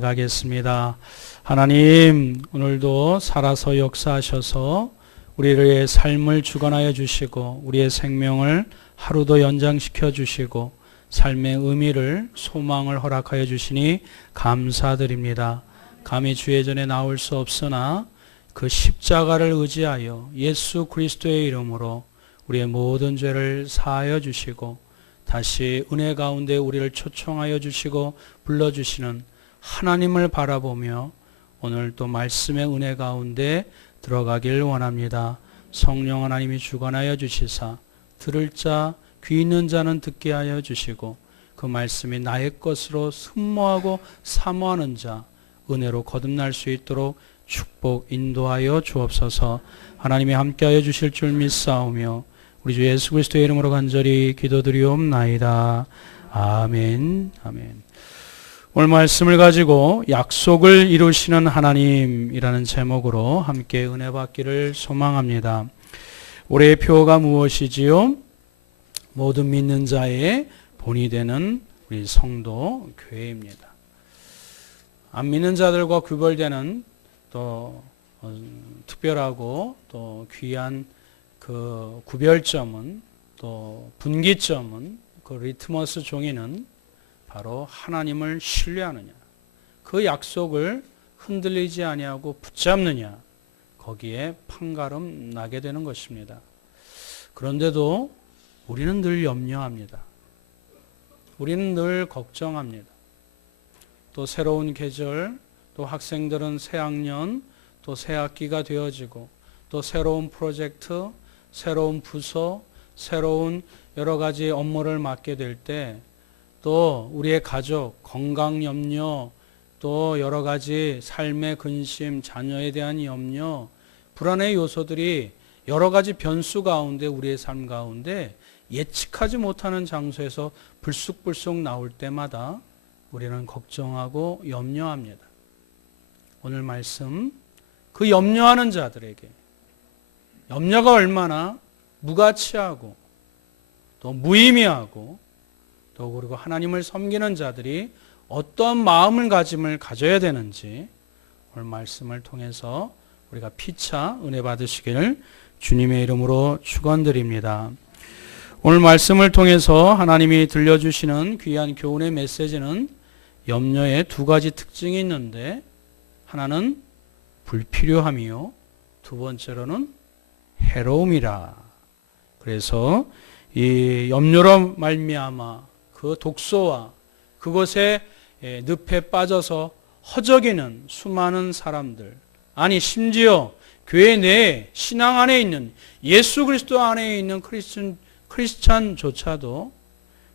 가겠습니다. 하나님, 오늘도 살아서 역사하셔서 우리의 삶을 주관하여 주시고 우리의 생명을 하루도 연장시켜 주시고 삶의 의미를, 소망을 허락하여 주시니 감사드립니다. 감히 주의 전에 나올 수 없으나 그 십자가를 의지하여 예수 그리스도의 이름으로 우리의 모든 죄를 사하여 주시고 다시 은혜 가운데 우리를 초청하여 주시고 불러주시는 하나님을 바라보며 오늘 또 말씀의 은혜 가운데 들어가길 원합니다. 성령 하나님이 주관하여 주시사 들을 자, 귀 있는 자는 듣게 하여 주시고 그 말씀이 나의 것으로 순모하고 사모하는 자 은혜로 거듭날 수 있도록 축복 인도하여 주옵소서. 하나님이 함께하여 주실 줄 믿사오며 우리 주 예수 그리스도의 이름으로 간절히 기도드리옵나이다. 아멘. 아멘. 오늘 말씀을 가지고 약속을 이루시는 하나님이라는 제목으로 함께 은혜 받기를 소망합니다. 올해의 표어가 무엇이지요? 모든 믿는 자의 본이 되는 우리 성도 교회입니다. 안 믿는 자들과 구별되는 또 특별하고 또 귀한 그 구별점은 또 분기점은 그 리트머스 종이는 바로 하나님을 신뢰하느냐, 그 약속을 흔들리지 아니하고 붙잡느냐, 거기에 판가름 나게 되는 것입니다. 그런데도 우리는 늘 염려합니다. 우리는 늘 걱정합니다. 또 새로운 계절, 또 학생들은 새 학년, 또 새 학기가 되어지고 또 새로운 프로젝트, 새로운 부서, 새로운 여러 가지 업무를 맡게 될 때 또 우리의 가족, 건강 염려, 또 여러 가지 삶의 근심, 자녀에 대한 염려, 불안의 요소들이 여러 가지 변수 가운데 우리의 삶 가운데 예측하지 못하는 장소에서 불쑥불쑥 나올 때마다 우리는 걱정하고 염려합니다. 오늘 말씀, 그 염려하는 자들에게 염려가 얼마나 무가치하고 또 무의미하고 또 그리고 하나님을 섬기는 자들이 어떠한 마음을 가져야 되는지 오늘 말씀을 통해서 우리가 피차 은혜 받으시기를 주님의 이름으로 축원드립니다. 오늘 말씀을 통해서 하나님이 들려주시는 귀한 교훈의 메시지는 염려의 두 가지 특징이 있는데 하나는 불필요함이요, 두 번째로는 해로움이라. 그래서 이 염려로 말미암아 그 독소와 그것에 늪에 빠져서 허덕이는 수많은 사람들, 아니 심지어 교회 내에 신앙 안에 있는 예수 그리스도 안에 있는 크리스찬조차도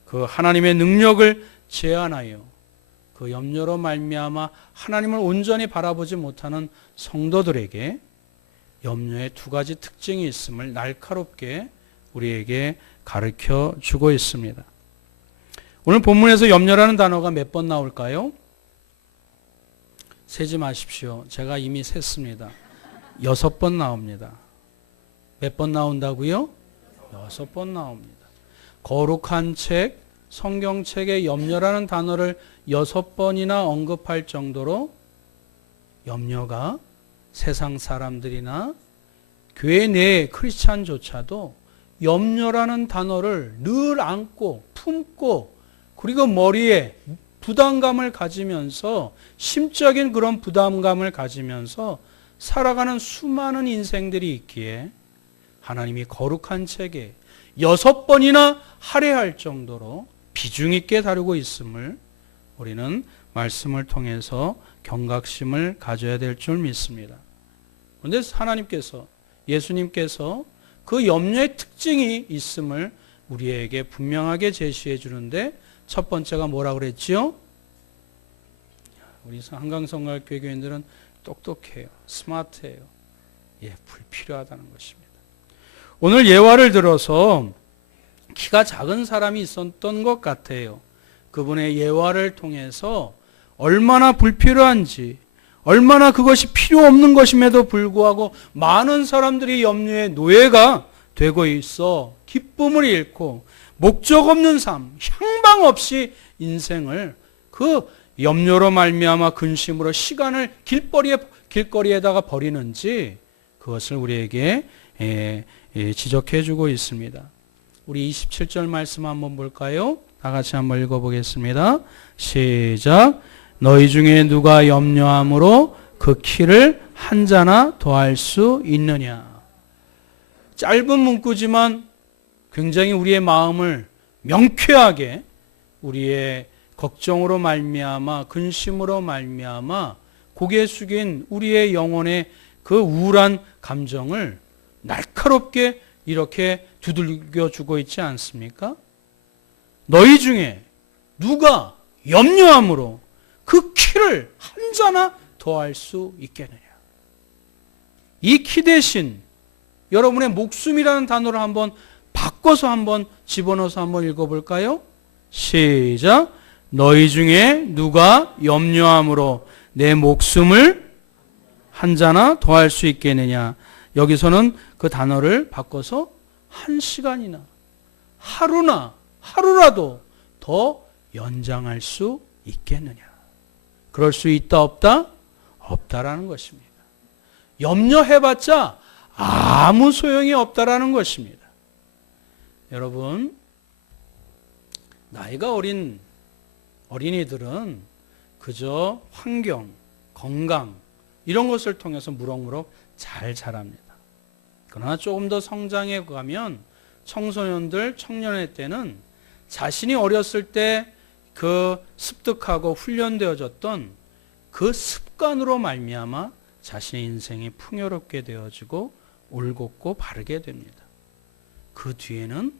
그 하나님의 능력을 제한하여 그 염려로 말미암아 하나님을 온전히 바라보지 못하는 성도들에게 염려의 두 가지 특징이 있음을 날카롭게 우리에게 가르쳐 주고 있습니다. 오늘 본문에서 염려라는 단어가 몇 번 나올까요? 세지 마십시오. 제가 이미 셌습니다. 6번 나옵니다. 몇 번 나온다고요? 6번 나옵니다. 거룩한 책, 성경책에 염려라는 단어를 6번이나 언급할 정도로 염려가 세상 사람들이나 교회 내 크리스찬조차도 염려라는 단어를 늘 안고 품고 그리고 머리에 부담감을 가지면서 심적인 그런 부담감을 가지면서 살아가는 수많은 인생들이 있기에 하나님이 거룩한 책에 6번이나 할애할 정도로 비중 있게 다루고 있음을 우리는 말씀을 통해서 경각심을 가져야 될 줄 믿습니다. 그런데 하나님께서, 예수님께서 그 염려의 특징이 있음을 우리에게 분명하게 제시해 주는데 첫 번째가 뭐라 그랬지요? 우리 한강성곽교회 교인들은 똑똑해요. 스마트해요. 불필요하다는 것입니다. 오늘 예화를 들어서 키가 작은 사람이 있었던 것 같아요. 그분의 예화를 통해서 얼마나 불필요한지, 얼마나 그것이 필요 없는 것임에도 불구하고 많은 사람들이 염려의 노예가 되고 있어 기쁨을 잃고 목적 없는 삶, 향방 없이 인생을 그 염려로 말미암아 근심으로 시간을 길거리에다가 버리는지 그것을 우리에게 지적해 주고 있습니다. 우리 27절 말씀 한번 볼까요? 다 같이 한번 읽어보겠습니다. 시작. 너희 중에 누가 염려함으로 그 키를 한 자나 더할 수 있느냐. 짧은 문구지만 굉장히 우리의 마음을 명쾌하게 우리의 걱정으로 말미암아 근심으로 말미암아 고개 숙인 우리의 영혼의 그 우울한 감정을 날카롭게 이렇게 두들겨주고 있지 않습니까? 너희 중에 누가 염려함으로 그 키를 한 자나 더할 수 있겠느냐. 이 키 대신 여러분의 목숨이라는 단어를 한번 바꿔서 한번 집어넣어서 한번 읽어볼까요? 시작. 너희 중에 누가 염려함으로 내 목숨을 한 자나 더할 수 있겠느냐. 여기서는 그 단어를 바꿔서 한 시간이나 하루라도 더 연장할 수 있겠느냐. 그럴 수 있다 없다? 없다라는 것입니다. 염려해봤자 아무 소용이 없다라는 것입니다. 여러분, 나이가 어린 어린이들은 그저 환경, 건강 이런 것을 통해서 무럭무럭 잘 자랍니다. 그러나 조금 더 성장해 가면 청소년들, 청년의 때는 자신이 어렸을 때 그 습득하고 훈련되어졌던 그 습관으로 말미암아 자신의 인생이 풍요롭게 되어지고 올곧고 바르게 됩니다. 그 뒤에는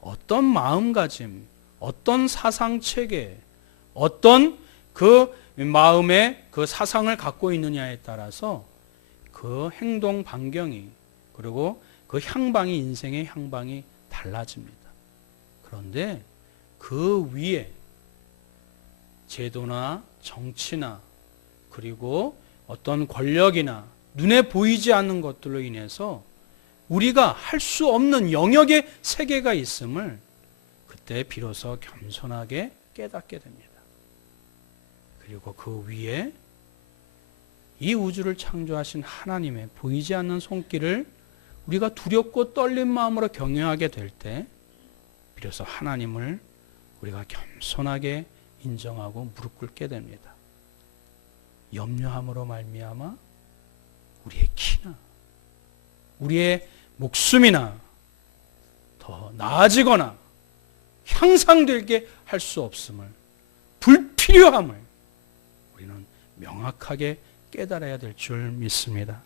어떤 마음가짐, 어떤 사상체계, 어떤 그 마음의 그 사상을 갖고 있느냐에 따라서 그 행동 반경이 그리고 그 향방이 인생의 향방이 달라집니다. 그런데 그 위에 제도나 정치나 그리고 어떤 권력이나 눈에 보이지 않는 것들로 인해서 우리가 할 수 없는 영역의 세계가 있음을 그때 비로소 겸손하게 깨닫게 됩니다. 그리고 그 위에 이 우주를 창조하신 하나님의 보이지 않는 손길을 우리가 두렵고 떨린 마음으로 경외하게 될 때 비로소 하나님을 우리가 겸손하게 인정하고 무릎 꿇게 됩니다. 염려함으로 말미암아 우리의 키나 우리의 목숨이나 더 나아지거나 향상되게 할 수 없음을, 불필요함을 우리는 명확하게 깨달아야 될 줄 믿습니다.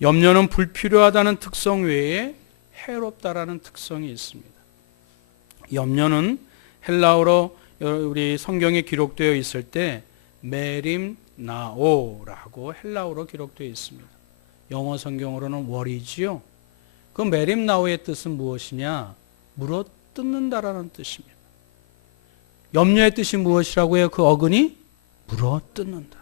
염려는 불필요하다는 특성 외에 해롭다라는 특성이 있습니다. 염려는 헬라어로 우리 성경에 기록되어 있을 때 메림나오라고 헬라어로 기록되어 있습니다. 영어 성경으로는 월이지요. 그 메림나오의 뜻은 무엇이냐? 물어뜯는다라는 뜻입니다. 염려의 뜻이 무엇이라고 해요? 그 어근이 물어뜯는다.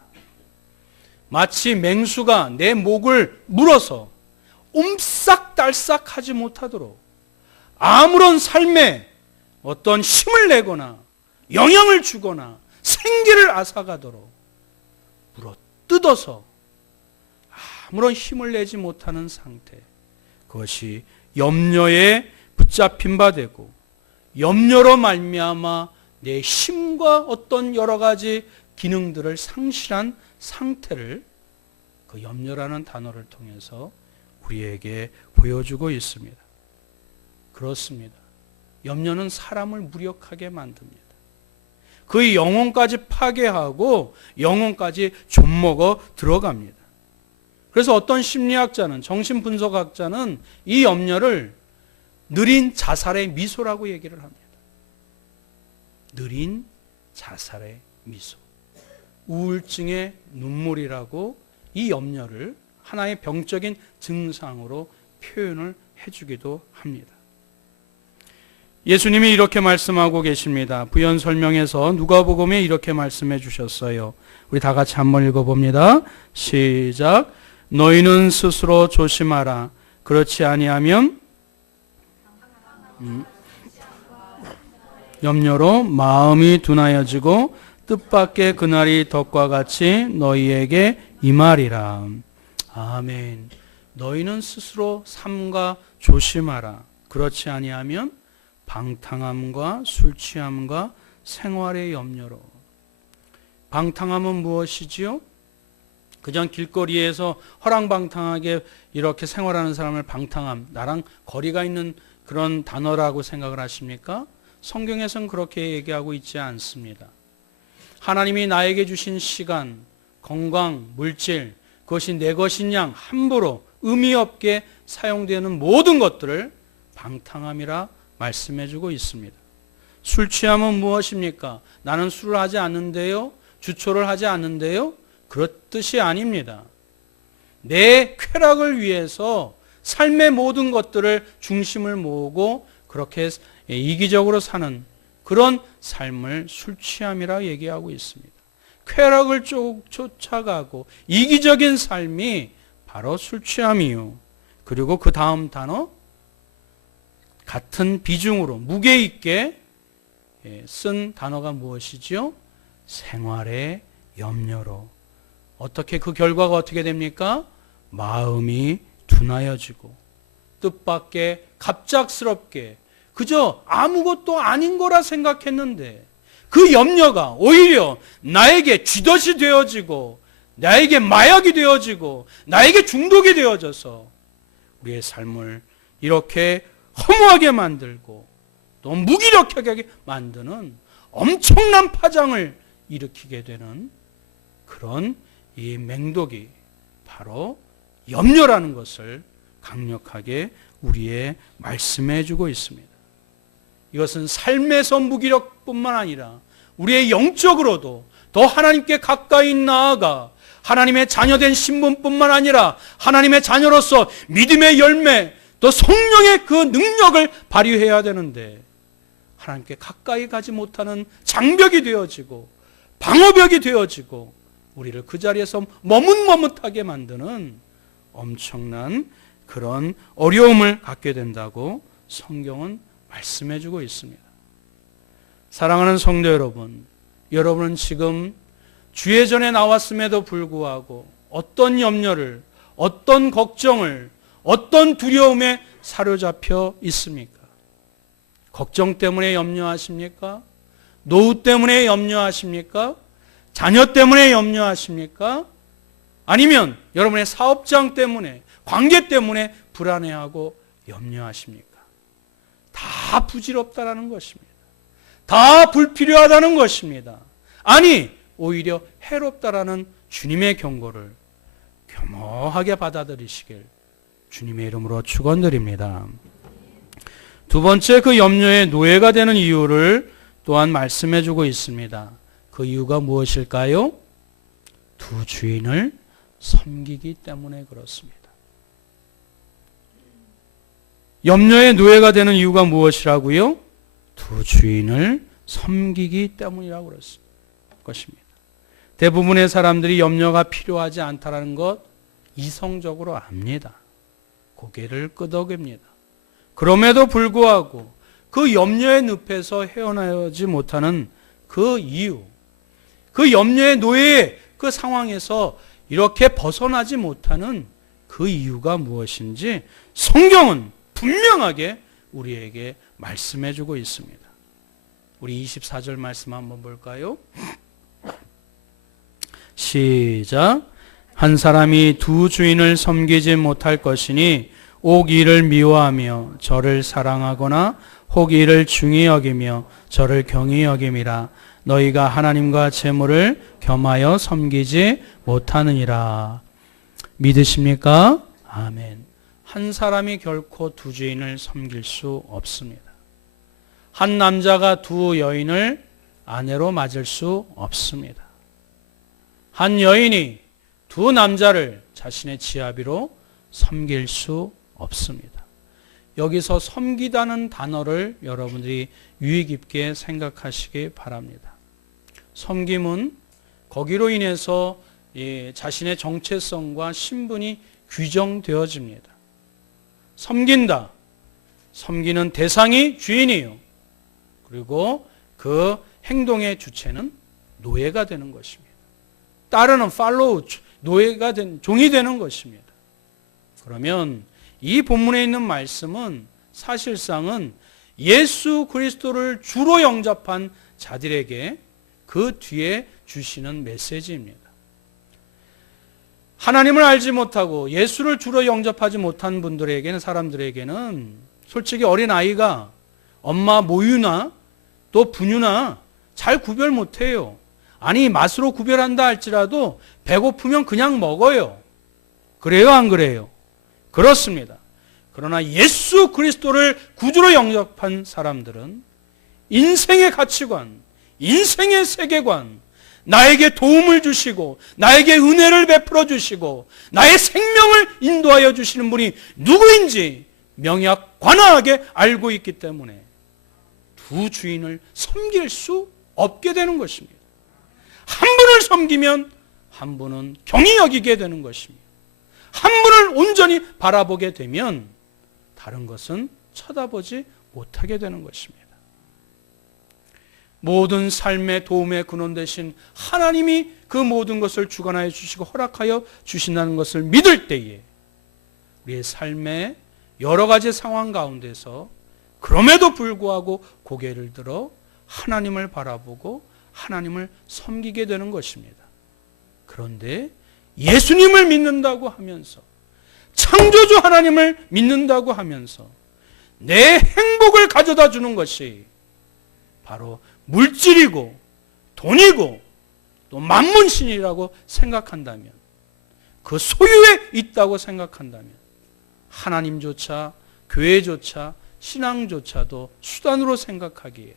마치 맹수가 내 목을 물어서 옴싹달싹 하지 못하도록 아무런 삶에 어떤 힘을 내거나 영향을 주거나 생기를 앗아가도록 물어뜯어서 아무런 힘을 내지 못하는 상태, 그것이 염려에 붙잡힌 바 되고 염려로 말미암아 내 힘과 어떤 여러 가지 기능들을 상실한 상태를 그 염려라는 단어를 통해서 우리에게 보여주고 있습니다. 그렇습니다. 염려는 사람을 무력하게 만듭니다. 그의 영혼까지 파괴하고 영혼까지 좀먹어 들어갑니다. 그래서 어떤 심리학자는, 정신분석학자는 이 염려를 느린 자살의 미소라고 얘기를 합니다. 느린 자살의 미소. 우울증의 눈물이라고 이 염려를 하나의 병적인 증상으로 표현을 해주기도 합니다. 예수님이 이렇게 말씀하고 계십니다. 부연 설명에서 누가복음에 이렇게 말씀해 주셨어요. 우리 다 같이 한번 읽어봅니다. 시작. 너희는 스스로 조심하라. 그렇지 아니하면 염려로 마음이 둔하여지고 뜻밖의 그날이 덕과 같이 너희에게 임하리라. 아멘. 너희는 스스로 삼가 조심하라. 그렇지 아니하면 방탕함과 술 취함과 생활의 염려로. 방탕함은 무엇이지요? 그냥 길거리에서 허랑방탕하게 이렇게 생활하는 사람을 방탕함, 나랑 거리가 있는 그런 단어라고 생각을 하십니까? 성경에서는 그렇게 얘기하고 있지 않습니다. 하나님이 나에게 주신 시간, 건강, 물질, 그것이 내 것인 양 함부로 의미 없게 사용되는 모든 것들을 방탕함이라 말씀해주고 있습니다. 술 취함은 무엇입니까? 나는 술을 하지 않는데요, 주초를 하지 않는데요, 그런 뜻이 아닙니다. 내 쾌락을 위해서 삶의 모든 것들을 중심을 모으고 그렇게 이기적으로 사는 그런 삶을 술 취함이라 얘기하고 있습니다. 쾌락을 쫓아가고 이기적인 삶이 바로 술 취함이요. 그리고 그 다음 단어 같은 비중으로 무게 있게 쓴 단어가 무엇이지요? 생활의 염려로. 어떻게 그 결과가 어떻게 됩니까? 마음이 둔하여지고 뜻밖의 갑작스럽게 그저 아무것도 아닌 거라 생각했는데 그 염려가 오히려 나에게 쥐덫이 되어지고 나에게 마약이 되어지고 나에게 중독이 되어져서 우리의 삶을 이렇게 허무하게 만들고 또 무기력하게 만드는 엄청난 파장을 일으키게 되는 그런 이 맹독이 바로 염려라는 것을 강력하게 우리의 말씀해 주고 있습니다. 이것은 삶에서 무기력뿐만 아니라 우리의 영적으로도 더 하나님께 가까이 나아가 하나님의 자녀된 신분뿐만 아니라 하나님의 자녀로서 믿음의 열매 또 성령의 그 능력을 발휘해야 되는데 하나님께 가까이 가지 못하는 장벽이 되어지고 방어벽이 되어지고 우리를 그 자리에서 머뭇머뭇하게 만드는 엄청난 그런 어려움을 갖게 된다고 성경은 말씀해주고 있습니다. 사랑하는 성도 여러분, 여러분은 지금 주의 전에 나왔음에도 불구하고 어떤 염려를, 어떤 걱정을, 어떤 두려움에 사로잡혀 있습니까? 걱정 때문에 염려하십니까? 노후 때문에 염려하십니까? 자녀 때문에 염려하십니까? 아니면 여러분의 사업장 때문에, 관계 때문에 불안해하고 염려하십니까? 다 부질없다라는 것입니다. 다 불필요하다는 것입니다. 아니, 오히려 해롭다라는 주님의 경고를 겸허하게 받아들이시길 주님의 이름으로 축원드립니다. 두 번째, 그 염려의 노예가 되는 이유를 또한 말씀해 주고 있습니다. 그 이유가 무엇일까요? 두 주인을 섬기기 때문에 그렇습니다. 염려의 노예가 되는 이유가 무엇이라고요? 두 주인을 섬기기 때문이라고 그렇습니다. 대부분의 사람들이 염려가 필요하지 않다는 것 이성적으로 압니다. 고개를 끄덕입니다. 그럼에도 불구하고 그 염려의 늪에서 헤어나오지 못하는 그 이유, 그 염려의 노예의 그 상황에서 이렇게 벗어나지 못하는 그 이유가 무엇인지 성경은 분명하게 우리에게 말씀해주고 있습니다. 우리 24절 말씀 한번 볼까요? 시작. 한 사람이 두 주인을 섬기지 못할 것이니 옥 이를 미워하며 저를 사랑하거나 혹 이를 중히 여기며 저를 경히 여김이라. 너희가 하나님과 재물을 겸하여 섬기지 못하느니라. 믿으십니까? 아멘. 한 사람이 결코 두 주인을 섬길 수 없습니다. 한 남자가 두 여인을 아내로 맞을 수 없습니다. 한 여인이 두 남자를 자신의 지아비로 섬길 수 없습니다. 여기서 섬기다는 단어를 여러분들이 유의 깊게 생각하시기 바랍니다. 섬김은 거기로 인해서 자신의 정체성과 신분이 규정되어집니다. 섬긴다. 섬기는 대상이 주인이요. 그리고 그 행동의 주체는 노예가 되는 것입니다. 따르는 팔로우, 노예가 된 종이 되는 것입니다. 그러면 이 본문에 있는 말씀은 사실상은 예수 그리스도를 주로 영접한 자들에게 그 뒤에 주시는 메시지입니다. 하나님을 알지 못하고 예수를 주로 영접하지 못한 분들에게는, 사람들에게는 솔직히 어린아이가 엄마 모유나 또 분유나 잘 구별 못해요. 아니, 맛으로 구별한다 할지라도 배고프면 그냥 먹어요. 그래요, 안 그래요? 그렇습니다. 그러나 예수 그리스도를 구주로 영접한 사람들은 인생의 가치관, 인생의 세계관, 나에게 도움을 주시고 나에게 은혜를 베풀어 주시고 나의 생명을 인도하여 주시는 분이 누구인지 명약관하게 알고 있기 때문에 두 주인을 섬길 수 없게 되는 것입니다. 한 분을 섬기면 한 분은 경히 여기게 되는 것입니다. 한 분을 온전히 바라보게 되면 다른 것은 쳐다보지 못하게 되는 것입니다. 모든 삶의 도움의 근원 되신 하나님이 그 모든 것을 주관하여 주시고 허락하여 주신다는 것을 믿을 때에 우리의 삶의 여러 가지 상황 가운데서 그럼에도 불구하고 고개를 들어 하나님을 바라보고 하나님을 섬기게 되는 것입니다. 그런데 예수님을 믿는다고 하면서, 창조주 하나님을 믿는다고 하면서 내 행복을 가져다 주는 것이 바로 물질이고 돈이고 또 만문신이라고 생각한다면, 그 소유에 있다고 생각한다면 하나님조차, 교회조차, 신앙조차도 수단으로 생각하기에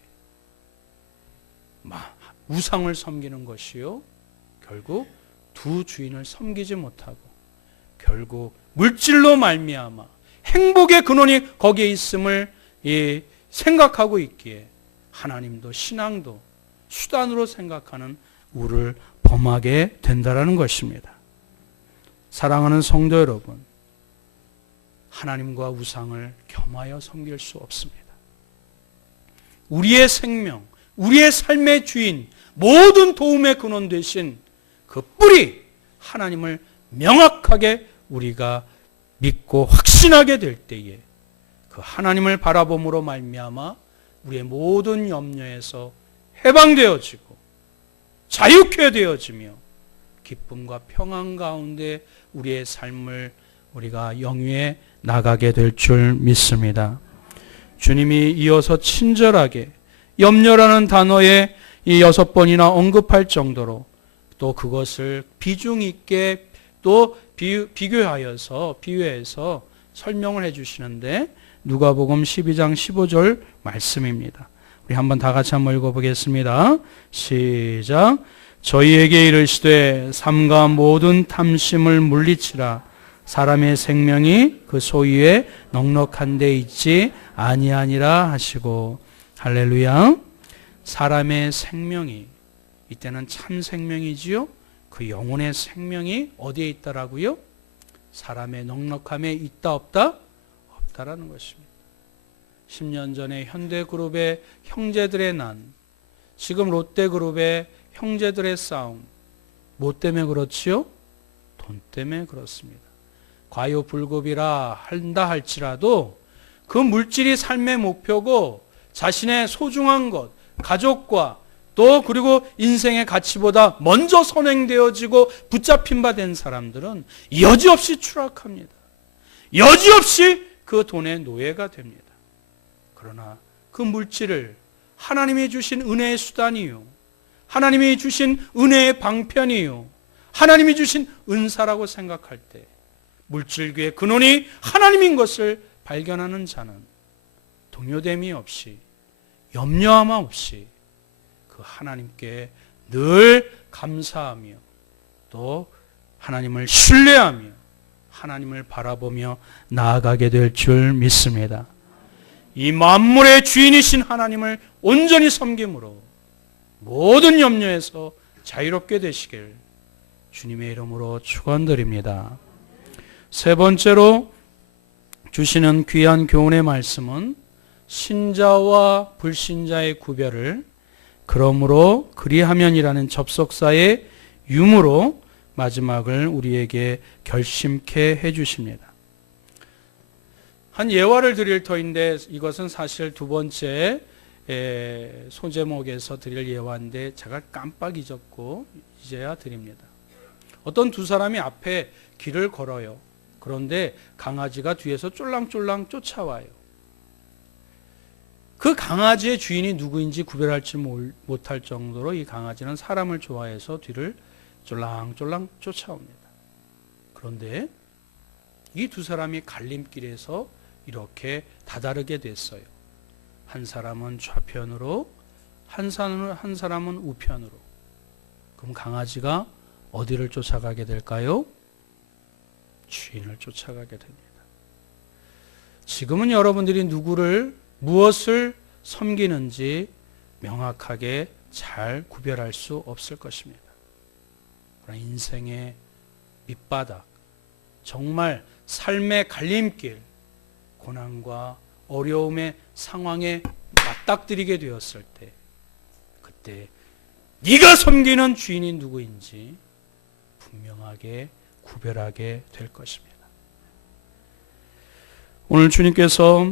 우상을 섬기는 것이요, 결국 두 주인을 섬기지 못하고 결국 물질로 말미암아 행복의 근원이 거기에 있음을 생각하고 있기에 하나님도 신앙도 수단으로 생각하는 우를 범하게 된다는 것입니다. 사랑하는 성도 여러분, 하나님과 우상을 겸하여 섬길 수 없습니다. 우리의 생명, 우리의 삶의 주인, 모든 도움의 근원 되신 그 뿌리 하나님을 명확하게 우리가 믿고 확신하게 될 때에 그 하나님을 바라봄으로 말미암아 우리의 모든 염려에서 해방되어지고 자유케 되어지며 기쁨과 평안 가운데 우리의 삶을 우리가 영위해 나가게 될 줄 믿습니다. 주님이 이어서 친절하게 염려라는 단어에 이 6번이나 언급할 정도로 또 그것을 비중 있게 또 비유해서 설명을 해주시는데, 누가복음 12장 15절 말씀입니다. 우리 한번 다 같이 한번 읽어보겠습니다. 시작. 저희에게 이르시되 삼가 모든 탐심을 물리치라. 사람의 생명이 그 소유에 넉넉한 데 있지 아니하니라 하시고. 할렐루야. 사람의 생명이, 이때는 참 생명이지요. 그 영혼의 생명이 어디에 있다라고요? 사람의 넉넉함에 있다 없다? 없다라는 것입니다. 10년 전에 현대그룹의 형제들의 난, 지금 롯데그룹의 형제들의 싸움, 뭐 때문에 그렇지요? 돈 때문에 그렇습니다. 과요불급이라 한다 할지라도 그 물질이 삶의 목표고 자신의 소중한 것, 가족과 또 그리고 인생의 가치보다 먼저 선행되어지고 붙잡힌 바 된 사람들은 여지없이 추락합니다. 여지없이 그 돈의 노예가 됩니다. 그러나 그 물질을 하나님이 주신 은혜의 수단이요, 하나님이 주신 은혜의 방편이요, 하나님이 주신 은사라고 생각할 때 물질교의 근원이 하나님인 것을 발견하는 자는 동요됨이 없이 염려함 없이 그 하나님께 늘 감사하며 또 하나님을 신뢰하며 하나님을 바라보며 나아가게 될 줄 믿습니다. 이 만물의 주인이신 하나님을 온전히 섬김으로 모든 염려에서 자유롭게 되시길 주님의 이름으로 축원드립니다. 세 번째로 주시는 귀한 교훈의 말씀은 신자와 불신자의 구별을 그러므로 그리하면이라는 접속사의 유무로 마지막을 우리에게 결심케 해주십니다. 한 예화를 드릴 터인데 이것은 사실 두 번째 소제목에서 드릴 예화인데 제가 깜빡 잊었고 이제야 드립니다. 어떤 두 사람이 앞에 길을 걸어요. 그런데 강아지가 뒤에서 쫄랑쫄랑 쫓아와요. 그 강아지의 주인이 누구인지 구별할지 못할 정도로 이 강아지는 사람을 좋아해서 뒤를 쫄랑쫄랑 쫓아옵니다. 그런데 이 두 사람이 갈림길에서 이렇게 다다르게 됐어요. 한 사람은 좌편으로, 한 사람은 우편으로. 그럼 강아지가 어디를 쫓아가게 될까요? 주인을 쫓아가게 됩니다. 지금은 여러분들이 무엇을 섬기는지 명확하게 잘 구별할 수 없을 것입니다. 그러나 인생의 밑바닥, 정말 삶의 갈림길, 고난과 어려움의 상황에 맞닥뜨리게 되었을 때, 그때 네가 섬기는 주인이 누구인지 분명하게 구별하게 될 것입니다. 오늘 주님께서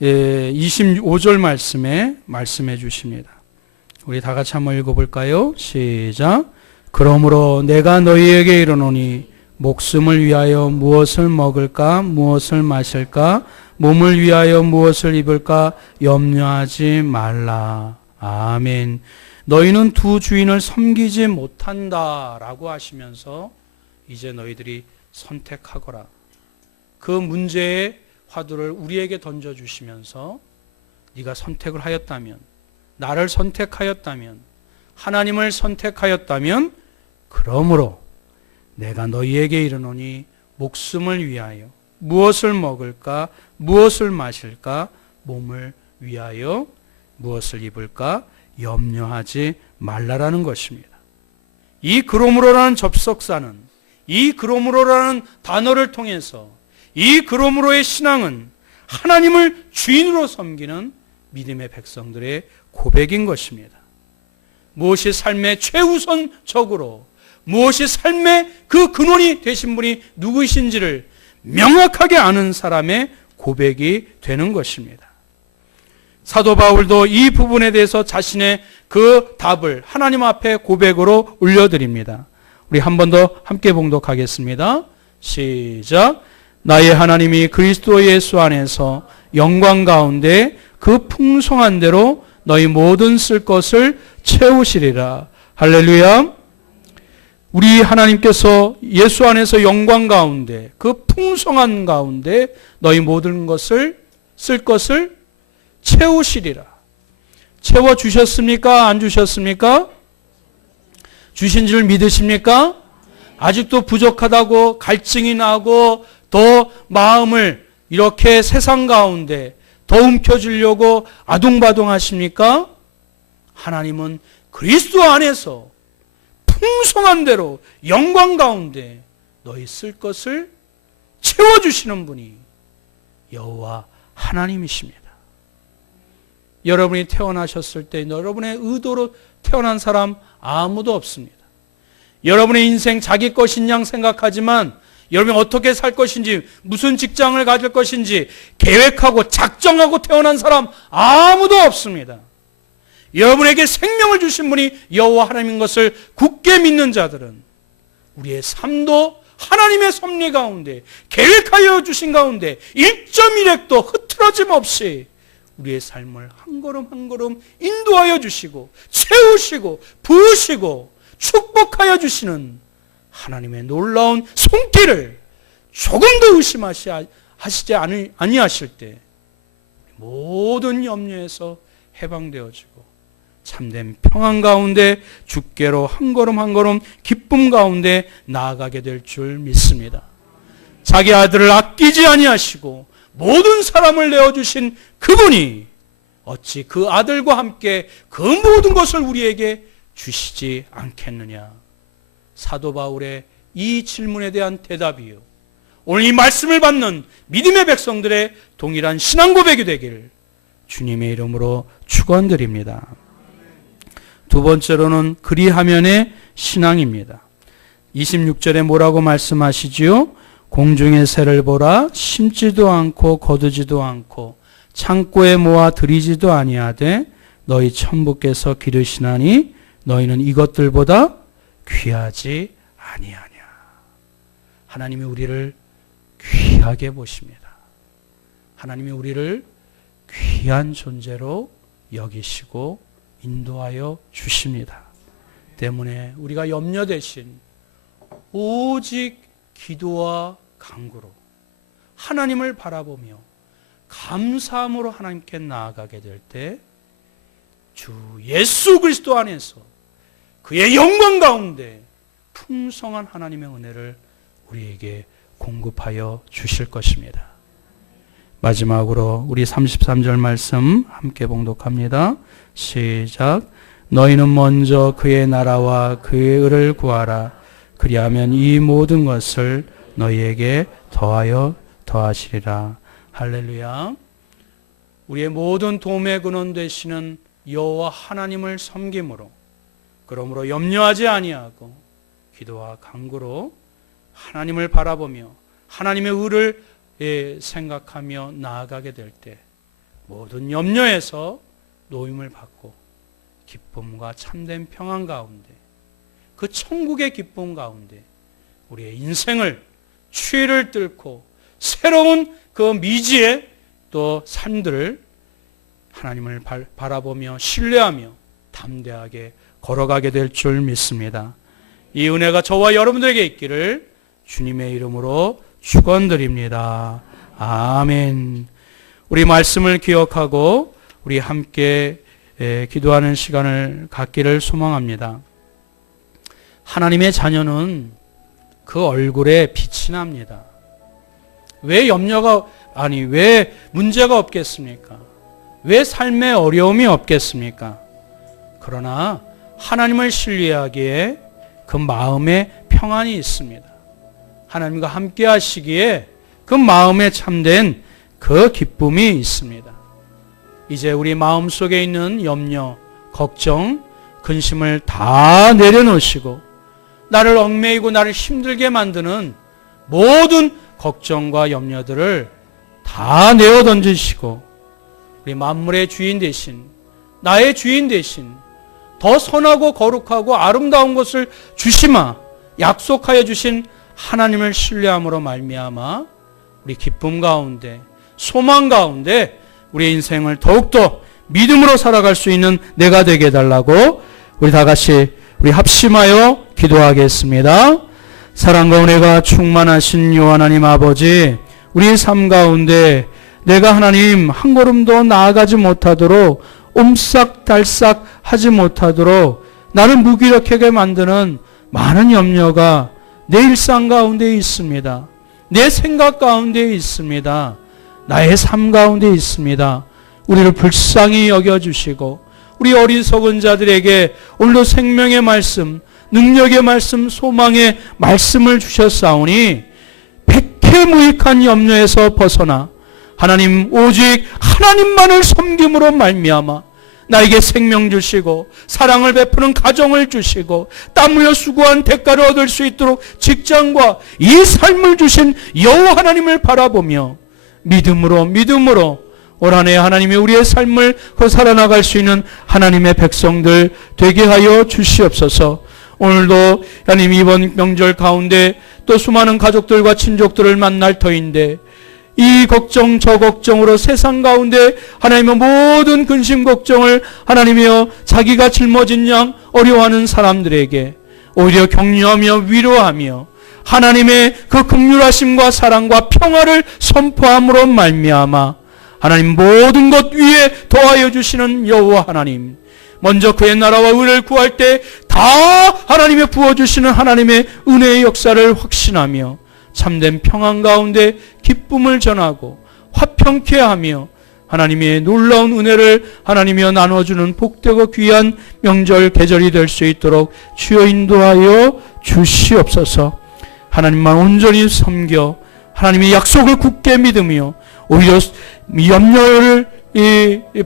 25절 말씀에 말씀해 주십니다. 우리 다 같이 한번 읽어볼까요? 시작. 그러므로 내가 너희에게 이르노니 목숨을 위하여 무엇을 먹을까 무엇을 마실까 몸을 위하여 무엇을 입을까 염려하지 말라. 아멘. 너희는 두 주인을 섬기지 못한다라고 하시면서 이제 너희들이 선택하거라. 그 문제의 화두를 우리에게 던져주시면서 네가 선택을 하였다면, 나를 선택하였다면, 하나님을 선택하였다면 그러므로 내가 너희에게 이르노니 목숨을 위하여 무엇을 먹을까 무엇을 마실까 몸을 위하여 무엇을 입을까 염려하지 말라라는 것입니다. 이 그러므로라는 접속사는, 이 그러므로라는 단어를 통해서 이 그러므로의 신앙은 하나님을 주인으로 섬기는 믿음의 백성들의 고백인 것입니다. 무엇이 삶의 최우선적으로, 무엇이 삶의 그 근원이 되신 분이 누구이신지를 명확하게 아는 사람의 고백이 되는 것입니다. 사도 바울도 이 부분에 대해서 자신의 그 답을 하나님 앞에 고백으로 올려드립니다. 우리 한 번 더 함께 봉독하겠습니다. 시작. 나의 하나님이 그리스도 예수 안에서 영광 가운데 그 풍성한 대로 너희 모든 쓸 것을 채우시리라. 할렐루야. 우리 하나님께서 예수 안에서 영광 가운데 그 풍성한 가운데 너희 모든 것을 쓸 것을 채우시리라. 채워주셨습니까? 안 주셨습니까? 주신 줄 믿으십니까? 아직도 부족하다고 갈증이 나고 더 마음을 이렇게 세상 가운데 더 움켜쥐려고 아둥바둥 하십니까? 하나님은 그리스도 안에서 풍성한 대로 영광 가운데 너희 쓸 것을 채워주시는 분이 여호와 하나님이십니다. 여러분이 태어나셨을 때 여러분의 의도로 태어난 사람 아무도 없습니다. 여러분의 인생 자기 것인 양 생각하지만 여러분이 어떻게 살 것인지, 무슨 직장을 가질 것인지 계획하고 작정하고 태어난 사람 아무도 없습니다. 여러분에게 생명을 주신 분이 여호와 하나님인 것을 굳게 믿는 자들은 우리의 삶도 하나님의 섭리 가운데 계획하여 주신 가운데 1.1획도 흐트러짐 없이 우리의 삶을 한 걸음 한 걸음 인도하여 주시고 채우시고 부으시고 축복하여 주시는 하나님의 놀라운 손길을 조금도 의심하시지 아니하실 때 모든 염려에서 해방되어지고 참된 평안 가운데 주께로 한 걸음 한 걸음 기쁨 가운데 나아가게 될 줄 믿습니다. 자기 아들을 아끼지 아니하시고 모든 사람을 내어주신 그분이 어찌 그 아들과 함께 그 모든 것을 우리에게 주시지 않겠느냐. 사도 바울의 이 질문에 대한 대답이요, 오늘 이 말씀을 받는 믿음의 백성들의 동일한 신앙 고백이 되길 주님의 이름으로 축원드립니다. 두 번째로는 그리하면의 신앙입니다. 26절에 뭐라고 말씀하시지요? 공중의 새를 보라. 심지도 않고 거두지도 않고 창고에 모아 들이지도 아니하되 너희 천부께서 기르시나니 너희는 이것들보다 귀하지 아니하냐. 하나님이 우리를 귀하게 보십니다. 하나님이 우리를 귀한 존재로 여기시고 인도하여 주십니다. 때문에 우리가 염려 대신 오직 기도와 간구로 하나님을 바라보며 감사함으로 하나님께 나아가게 될 때 주 예수 그리스도 안에서 그의 영광 가운데 풍성한 하나님의 은혜를 우리에게 공급하여 주실 것입니다. 마지막으로 우리 33절 말씀 함께 봉독합니다. 시작. 너희는 먼저 그의 나라와 그의 의를 구하라. 그리하면 이 모든 것을 너희에게 더하시리라. 할렐루야. 우리의 모든 도움의 근원 되시는 여호와 하나님을 섬김으로, 그러므로 염려하지 아니하고 기도와 간구로 하나님을 바라보며 하나님의 의를 생각하며 나아가게 될 때 모든 염려에서 놓임을 받고 기쁨과 참된 평안 가운데, 그 천국의 기쁨 가운데 우리의 인생을 추위를 뚫고 새로운 그 미지의 또 삶들을 하나님을 바라보며 신뢰하며 담대하게 걸어가게 될 줄 믿습니다. 이 은혜가 저와 여러분들에게 있기를 주님의 이름으로 축원드립니다. 아멘. 우리 말씀을 기억하고 우리 함께 기도하는 시간을 갖기를 소망합니다. 하나님의 자녀는 그 얼굴에 빛이 납니다. 왜 왜 문제가 없겠습니까? 왜 삶에 어려움이 없겠습니까? 그러나 하나님을 신뢰하기에 그 마음에 평안이 있습니다. 하나님과 함께 하시기에 그 마음에 참된 그 기쁨이 있습니다. 이제 우리 마음속에 있는 염려, 걱정, 근심을 다 내려놓으시고 나를 얽매이고 나를 힘들게 만드는 모든 걱정과 염려들을 다 내어 던지시고 우리 만물의 주인 대신, 나의 주인 대신 더 선하고 거룩하고 아름다운 것을 주시마 약속하여 주신 하나님을 신뢰함으로 말미암아 우리 기쁨 가운데, 소망 가운데 우리의 인생을 더욱더 믿음으로 살아갈 수 있는 내가 되게 해달라고 우리 다 같이 우리 합심하여 기도하겠습니다. 사랑과 은혜가 충만하신 요 하나님 아버지, 우리의 삶 가운데 내가 하나님 한 걸음도 나아가지 못하도록 옴싹달싹 하지 못하도록 나를 무기력하게 만드는 많은 염려가 내 일상 가운데 있습니다. 내 생각 가운데 있습니다. 나의 삶 가운데 있습니다. 우리를 불쌍히 여겨주시고 우리 어리석은 자들에게 오늘도 생명의 말씀, 능력의 말씀, 소망의 말씀을 주셨사오니 백해무익한 염려에서 벗어나 하나님 오직 하나님만을 섬김으로 말미암아 나에게 생명 주시고 사랑을 베푸는 가정을 주시고 땀 흘려 수고한 대가를 얻을 수 있도록 직장과 이 삶을 주신 여호와 하나님을 바라보며 믿음으로 올 한 해 하나님이 우리의 삶을 살아나갈 수 있는 하나님의 백성들 되게 하여 주시옵소서. 오늘도 하나님 이번 명절 가운데 또 수많은 가족들과 친족들을 만날 터인데 이 걱정 저 걱정으로 세상 가운데 하나님의 모든 근심 걱정을 하나님이여 자기가 짊어진 양 어려워하는 사람들에게 오히려 격려하며 위로하며 하나님의 그 긍휼하심과 사랑과 평화를 선포함으로 말미암아 하나님 모든 것 위에 더하여 주시는 여호와 하나님, 먼저 그의 나라와 의를 구할 때 다 하나님의 부어주시는 하나님의 은혜의 역사를 확신하며 참된 평안 가운데 기쁨을 전하고 화평케 하며 하나님의 놀라운 은혜를 하나님이여 나눠주는 복되고 귀한 명절 계절이 될 수 있도록 주여 인도하여 주시옵소서. 하나님만 온전히 섬겨 하나님의 약속을 굳게 믿으며 오히려 염려를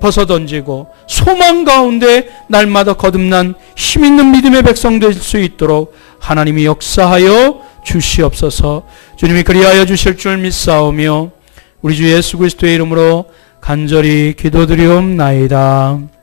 벗어던지고 소망 가운데 날마다 거듭난 힘있는 믿음의 백성 될 수 있도록 하나님이 역사하여 주시옵소서. 주님이 그리하여 주실 줄 믿사오며 우리 주 예수 그리스도의 이름으로 간절히 기도드리옵나이다.